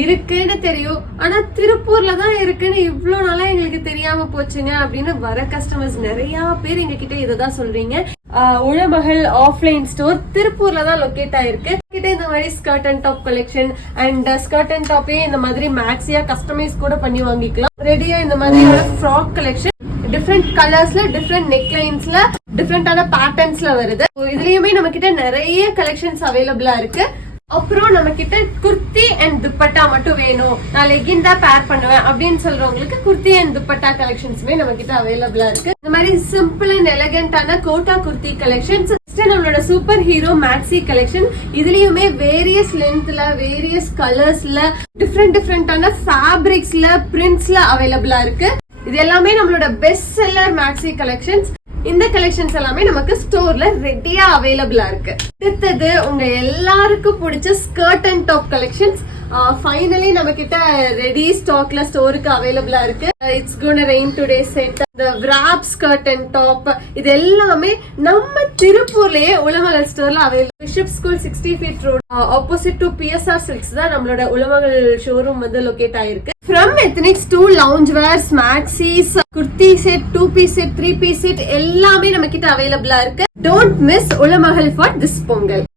இருக்குன்னு தெரியும், ஆனா திருப்பூர்ல தான் இருக்குன்னு இவ்வளவு நாளா எங்களுக்கு தெரியாம போச்சுங்க அப்படின்னு வர கஸ்டமர்ஸ் நிறைய பேர் எங்க கிட்ட இததான் சொல்றீங்க. உளமகள் ஆஃப்லைன் ஸ்டோர் திருப்பூர்ல தான் லொகேட் ஆயிருக்கு. கிட்ட இந்த மாதிரி skirt and top collection and skirt and டாப்பே இந்த மாதிரி மேக்ஸியா கஸ்டமைஸ் கூட பண்ணி வாங்கிக்கலாம். ரெடியா இந்த மாதிரி ஃப்ராக் கலெக்ஷன் டிஃப்ரெண்ட் கலர்ஸ்ல டிஃப்ரெண்ட் நெக் லைன்ஸ்ல டிஃப்ரெண்டான பேட்டர்ன்ஸ்ல வருது. இதுலயுமே நம்ம கிட்ட நிறைய கலெக்ஷன்ஸ் அவைலபிளா இருக்கு. அப்புறம் நம்ம கிட்ட குர்த்தி அண்ட் துப்பட்டா மட்டும் வேணும், நான் லெகின் தான் பேர் பண்ணுவேன் அப்படின்னு சொல்றவங்களுக்கு குர்த்தி அண்ட் துப்பட்டா கலெக்ஷன்ஸுமே நம்ம கிட்ட அவைலபிளா இருக்கு. இந்த மாதிரி சிம்பிள் அண்ட் எலகண்டான கோட்டா குர்த்தி கலெக்ஷன்ஸ், நம்மளோட சூப்பர் ஹீரோ மேக்ஸி கலெக்ஷன். இதுலயுமே வேரியஸ் லென்த்ல வேரியஸ் கலர்ஸ்ல டிஃப்ரெண்டான ஃபேப்ரிக்ஸ்ல பிரிண்ட்ஸ்ல அவைலபிளா இருக்கு. இது எல்லாமே நம்மளோட பெஸ்ட் செல்லர் மேக்ஸி கலெக்ஷன்ஸ். இந்த கலெக்ஷன்ஸ் எல்லாமே நமக்கு ஸ்டோர்ல ரெடியா அவைலபிளா இருக்கு. அடுத்தது உங்க எல்லாருக்கும் பிடிச்ச skirt and top collections finally நம்ம கிட்ட ரெடி ஸ்டாக்ல ஸ்டோருக்கு அவைலபிளா இருக்கு. It's gonna rain today set, the wrap skirt and top, இது எல்லாமே நம்ம திருப்பூர்லயே உளமகள் ஸ்டோர்ல available. Bishop school 60 feet road opposite to PSR Silks தான் நம்மளோட உளமகள் ஷோரூம் வந்து லொகேட் ஆயிருக்கு. From ethnics to loungewear, maxis, kurti set, 2-piece set, 3-piece set எல்லாமே நம்ம கிட்ட அவைலபிளா இருக்கு. Don't miss உளமகள் for this Pongal.